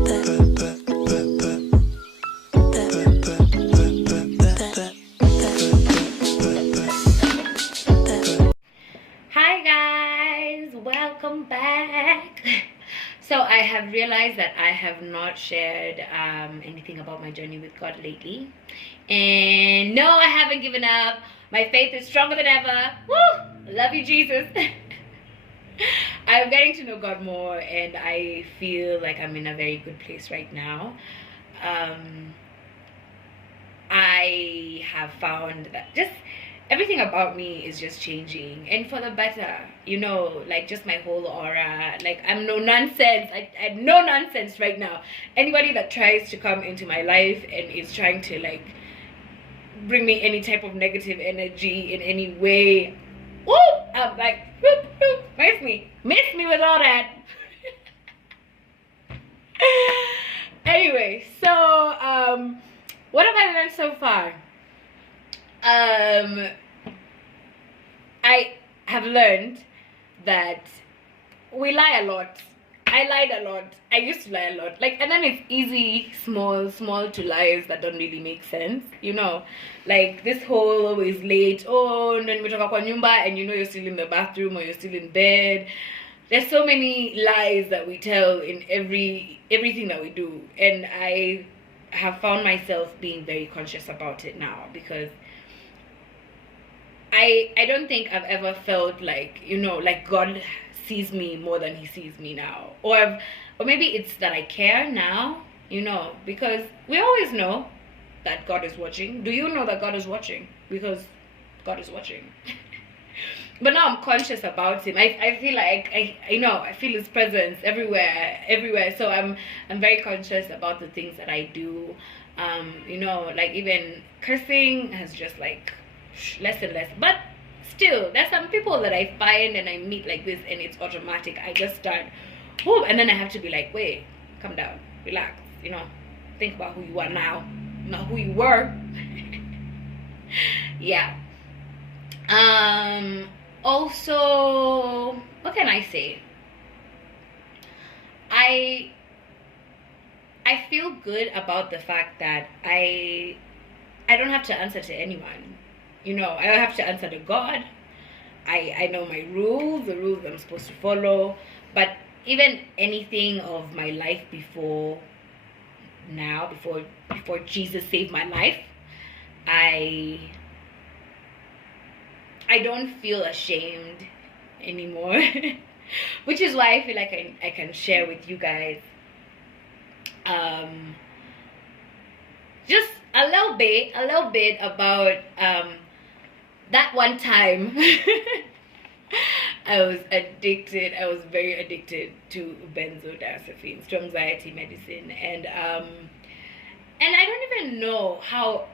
Hi guys, welcome back. So I have realized that I have not shared anything about my journey with God lately, and no, I haven't given up. My faith is stronger than ever. Woo! Love you, Jesus. I'm getting to know God more, and I feel like I'm in a very good place right now. I have found that just everything about me is just changing, and for the better, like just my whole aura. Like, I'm no nonsense. I'm no nonsense right now. Anybody that tries to come into my life and is trying to like bring me any type of negative energy in any way, whoop, I'm like, whoop, whoop, miss me with all that. Anyway, so what have I learned so far? I have learned that we lie a lot. I lied a lot. I used to lie a lot. Like, and then it's easy, small to lies that don't really make sense. Like this whole always late. Oh, then we talk about nyumba, and you're still in the bathroom or you're still in bed. There's so many lies that we tell in everything that we do, and I have found myself being very conscious about it now, because I don't think I've ever felt like, like God sees me more than he sees me now, or maybe it's that I care now, because we always know that God is watching. Do you know that God is watching? Because God is watching. But now I'm conscious about him. I feel like I feel his presence everywhere. So I'm very conscious about the things that I do. Like even cursing has just like less and less. But still, there's some people that I find and I meet like this, and it's automatic. I just start, whoop, and then I have to be like, wait, calm down, relax. Think about who you are now, not who you were. Yeah. Also, what can I say? I feel good about the fact that I don't have to answer to anyone. I don't have to answer to God. I know my rules, the rules I'm supposed to follow. But even anything of my life before Jesus saved my life, I don't feel ashamed anymore. Which is why I feel like I can share with you guys just a little bit about that one time. I was very addicted to benzodiazepines, to anxiety medicine, and I don't even know how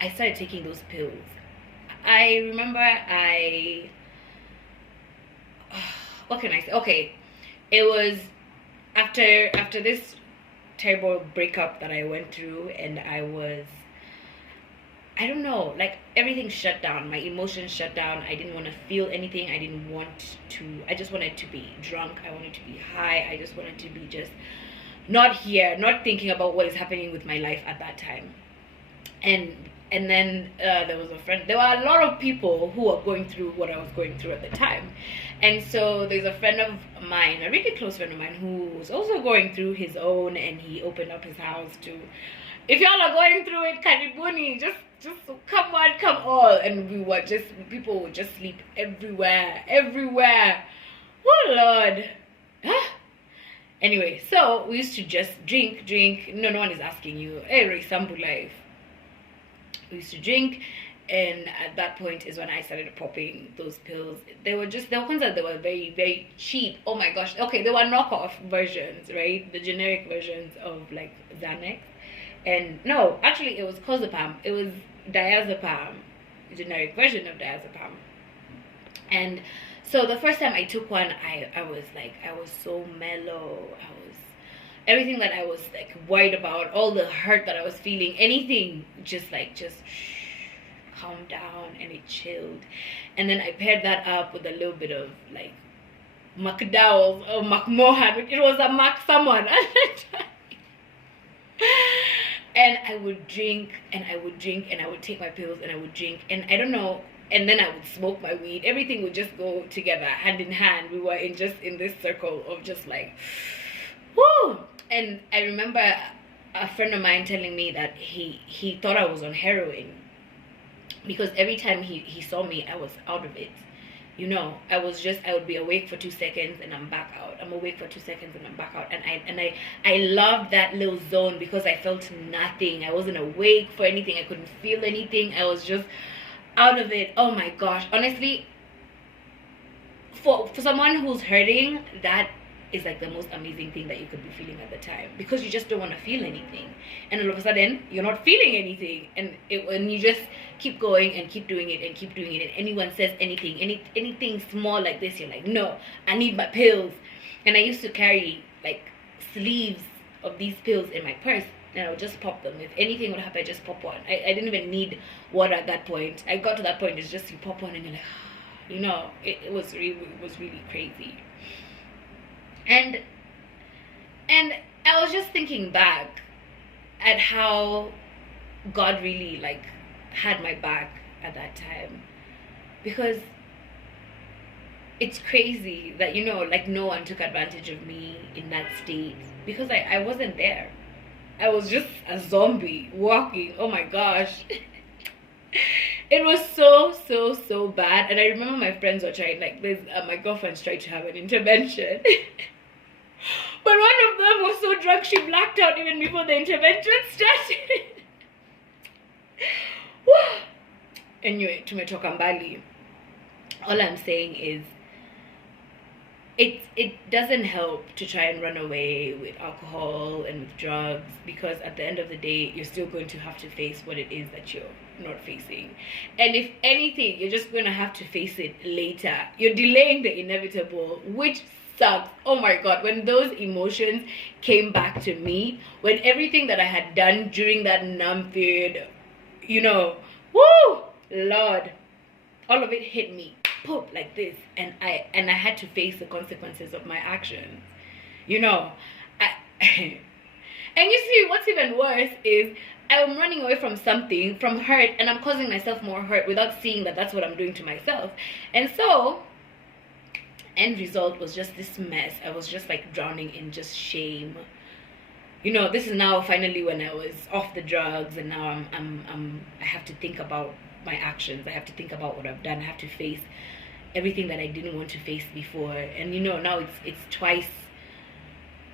I started taking those pills. I remember what can I say? Okay, it was after this terrible breakup that I went through, and I don't know, like everything shut down. My emotions shut down. I didn't want to feel anything. I just wanted to be drunk. I wanted to be high. I just wanted to be just not here, not thinking about what is happening with my life at that time. And then there was a friend. There were a lot of people who were going through what I was going through at the time. And so there's a friend of mine, a really close friend of mine, who was also going through his own, and he opened up his house to, if y'all are going through it, karibuni, just come all. And people would just sleep everywhere. Oh Lord. Anyway, so we used to just drink. No one is asking you, hey, sample life. We used to drink, and at that point is when I started popping those pills. They were ones that they were very, very cheap. Oh my gosh. Okay, they were knockoff versions, right? The generic versions of like Xanax. And no, actually it was clozapam. It was diazepam, a generic version of diazepam. And so the first time I took one, I was so mellow. Everything that I was like worried about, all the hurt that I was feeling, anything, just calmed down, and it chilled. And then I paired that up with a little bit of like McDowell's or McMahon. It was a Mac someone. And I would drink and I would drink and I would take my pills and I would drink and I don't know, and then I would smoke my weed. Everything would just go together, hand in hand. We were in this circle of just like, whoo. And I remember a friend of mine telling me that he thought I was on heroin, because every time he saw me, I was out of it. You know, I would be awake for 2 seconds and I'm back out. I'm awake for 2 seconds and I'm back out. And I loved that little zone because I felt nothing. I wasn't awake for anything. I couldn't feel anything. I was just out of it. Oh my gosh. Honestly, for someone who's hurting, that is like the most amazing thing that you could be feeling at the time, because you just don't want to feel anything, and all of a sudden you're not feeling anything, and when you just keep going and keep doing it and keep doing it, and anyone says anything small like this, you're like, no, I need my pills. And I used to carry like sleeves of these pills in my purse, and I would just pop them. If anything would happen, I just pop one. I didn't even need water at that point. I got to that point, it's just you pop one and you're like, you know, it was really crazy. And I was just thinking back at how God really like had my back at that time, because it's crazy that, you know, like no one took advantage of me in that state, because I wasn't there. I was just a zombie walking. Oh my gosh. It was so bad. And I remember my friends were trying, like my girlfriends tried to have an intervention. But one of them was so drunk she blacked out even before the intervention started. Anyway, tumetoka mbali. All I'm saying is it doesn't help to try and run away with alcohol and with drugs, because at the end of the day you're still going to have to face what it is that you're not facing. And if anything, you're just going to have to face it later. You're delaying the inevitable, which sucks. Oh my god, when those emotions came back to me, when everything that I had done during that numb period, you know, woo, Lord, all of it hit me, poof, like this, and I had to face the consequences of my actions, you know. And you see, what's even worse is I'm running away from something, from hurt, and I'm causing myself more hurt without seeing that that's what I'm doing to myself. And so end result was just this mess. I was just like drowning in just shame. You know, this is now finally when I was off the drugs, and now I have to think about my actions. I have to think about what I've done. I have to face everything that I didn't want to face before. And you know, now it's twice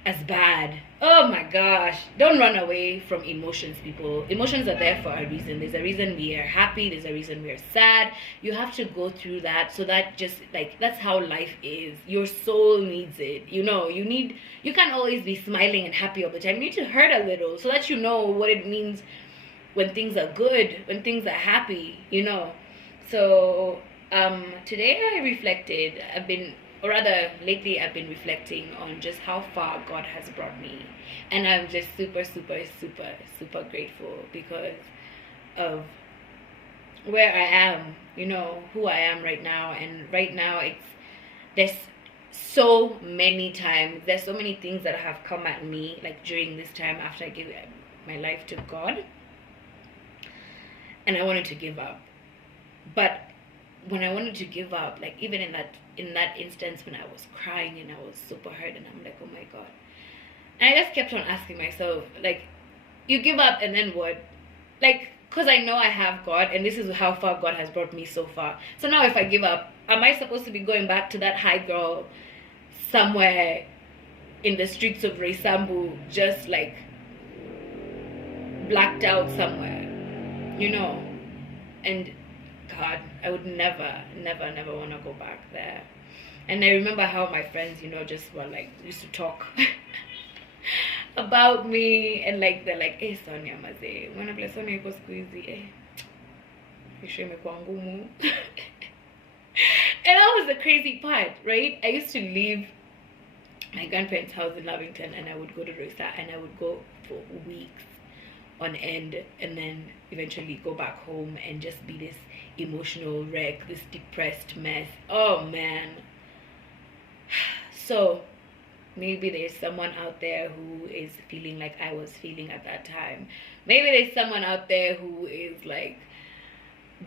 as bad. Oh my gosh. Don't run away from emotions, people. Emotions are there for a reason. There's a reason we are happy, there's a reason we are sad. You have to go through that, so that just like, that's how life is. Your soul needs it. You know, you can't always be smiling and happy all the time. You need to hurt a little so that you know what it means when things are good, when things are happy, you know. So today I reflected. Lately I've been reflecting on just how far God has brought me, and I'm just super grateful because of where I am, you know, who I am right now. And right now there's so many things that have come at me, like during this time after I gave my life to God, and I wanted to give up. But when I wanted to give up, like even in that instance when I was crying and I was super hurt, and I'm like, oh my god, and I just kept on asking myself, like, you give up and then what? Like, because I know I have God, and this is how far God has brought me so far. So now if I give up, am I supposed to be going back to that high girl somewhere in the streets of Reisambu, just like blacked out somewhere, you know? And God, I would never want to go back there. And I remember how my friends, you know, just were like, used to talk about me, and like they're like, hey Sonia maze, mwana vile Sonia iko siku hizi, isho imekuwa ngumu. And that was the crazy part, right? I used to leave my grandparents' house in Lavington, and I would go to Rosa, and I would go for weeks on end, and then eventually go back home and just be this emotional wreck, this depressed mess. Oh man. So Maybe there's someone out there who is feeling like I was feeling at that time. Maybe there's someone out there who is like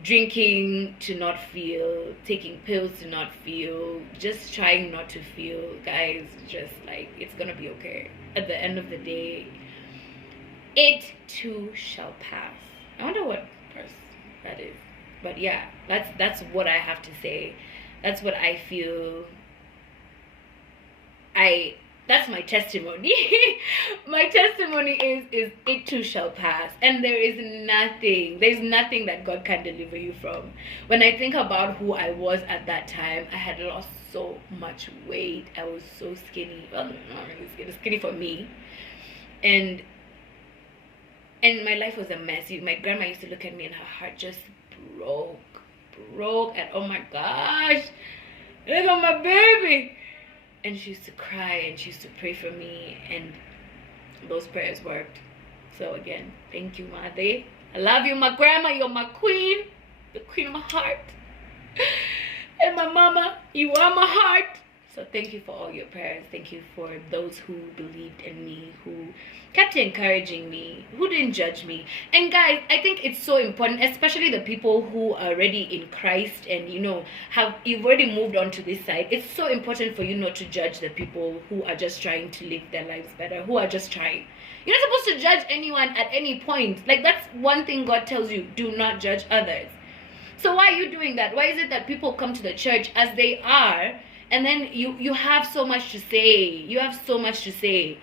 drinking to not feel, taking pills to not feel, just trying not to feel. Guys, just like, it's gonna be okay. At the end of the day, it too shall pass. I wonder what verse that is. But yeah, that's what I have to say. That's what I feel. That's my testimony. My testimony is it too shall pass, and there's nothing that God can deliver you from. When I think about who I was at that time, I had lost so much weight. I was so skinny. Well, not really skinny, skinny for me, and my life was a mess. My grandma used to look at me and her heart just broke, and oh my gosh, look at my baby. And she used to cry and she used to pray for me, and those prayers worked. So again, thank you, Made. I love you, my grandma. You're my queen, the queen of my heart. And my mama, you are my heart. So thank you for all your prayers. Thank you for those who believed in me, who kept encouraging me, who didn't judge me. And guys, I think it's so important, especially the people who are already in Christ and you've already moved on to this side. It's so important for you not to judge the people who are just trying to live their lives better, who are just trying. You're not supposed to judge anyone at any point. Like, that's one thing God tells you: do not judge others. So why are you doing that? Why is it that people come to the church as they are, and then you have so much to say? You have so much to say,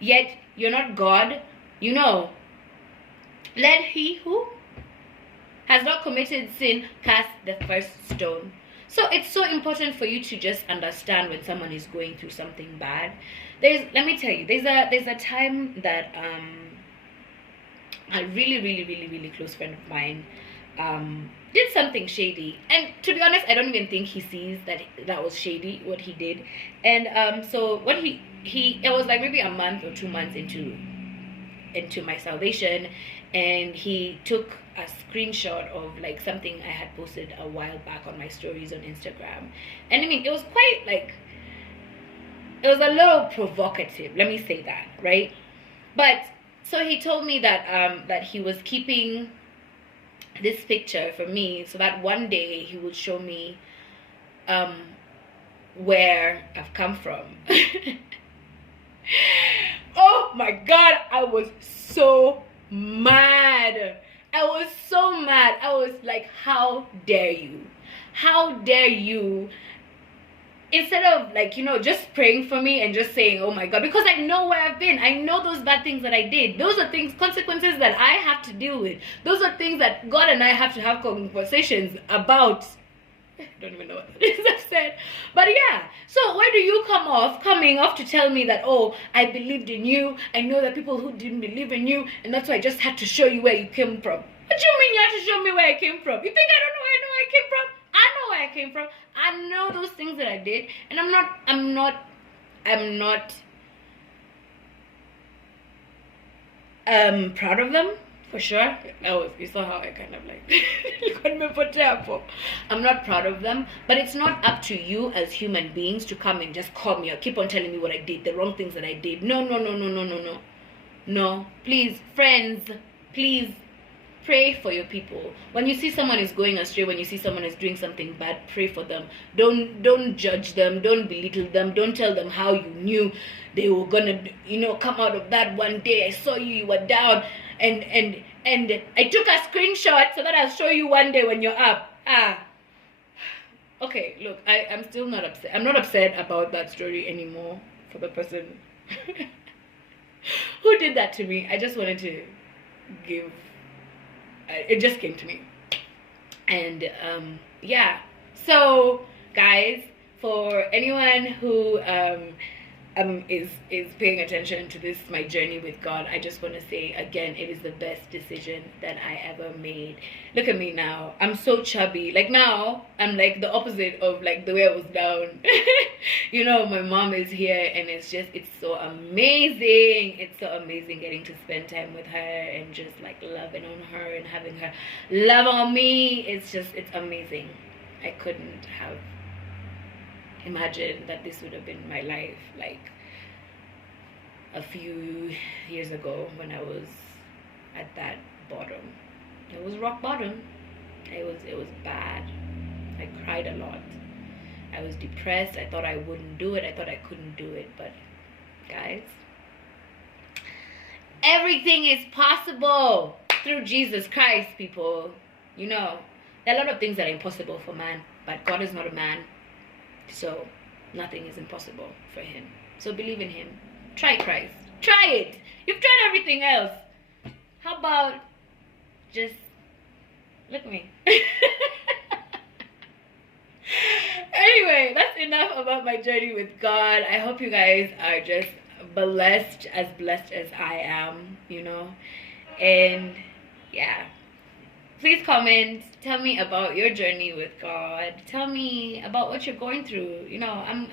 yet you're not God. Let he who has not committed sin cast the first stone. So it's so important for you to just understand when someone is going through something bad. Let me tell you, there's a time that a really close friend of mine did something shady, and to be honest, I don't even think he sees that was shady what he did. And so what he it was like maybe a month or 2 months into my salvation, and he took a screenshot of like something I had posted a while back on my stories on Instagram. And I mean, it was quite like, it was a little provocative, let me say that, right? But so he told me that he was keeping this picture for me so that one day he would show me where I've come from. Oh my God, I was so mad. I was like, how dare you? How dare you? Instead of like, just praying for me and just saying, oh my God, because I know where I've been. I know those bad things that I did. Those are consequences that I have to deal with. Those are things that God and I have to have conversations about. I don't even know what it is I've said. But yeah, so where do you coming off to tell me that, oh, I believed in you. I know that people who didn't believe in you, and that's why I just had to show you where you came from. What do you mean you had to show me where I came from? You think I don't know where I came from? I know where I came from. I know those things that I did, and I'm not proud of them, for sure. You saw how I kind of like I'm not proud of them, but it's not up to you as human beings to come and just call me or keep on telling me what I did, the wrong things that I did. No, please, friends, please pray for your people. When you see someone is going astray, when you see someone is doing something bad, pray for them. Don't judge them. Don't belittle them. Don't tell them how you knew they were gonna, come out of that one day. I saw you were down, and I took a screenshot so that I'll show you one day when you're up. Okay, look, I'm still not upset. I'm not upset about that story anymore for the person who did that to me. I just wanted to give. It just came to me. And yeah, so guys, for anyone who is paying attention to this, my journey with God, I just want to say again, it is the best decision that I ever made. Look at me now, I'm so chubby. Like now I'm like the opposite of like the way I was down. My mom is here, and it's so amazing. It's so amazing getting to spend time with her and just like loving on her and having her love on me. It's amazing. I couldn't have imagined that this would have been my life. Like, a few years ago when I was at that bottom. It was rock bottom. It was bad. I cried a lot. I was depressed. I thought I wouldn't do it. I thought I couldn't do it. But guys, everything is possible through Jesus Christ, people. You know, there are a lot of things that are impossible for man, but God is not a man. So nothing is impossible for him. So believe in him. Try Christ. Try it. You've tried everything else. How about just look at me. Anyway, that's enough about my journey with God. I hope you guys are just blessed as I am, you know. And yeah, please comment, tell me about your journey with God, tell me about what you're going through. You know, I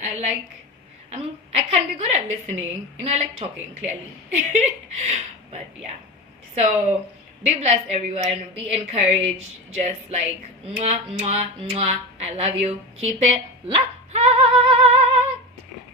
can be good at listening, you know. I like talking clearly. But yeah, so be blessed, everyone. Be encouraged. Just like mwah mwah mwah. I love you. Keep it love.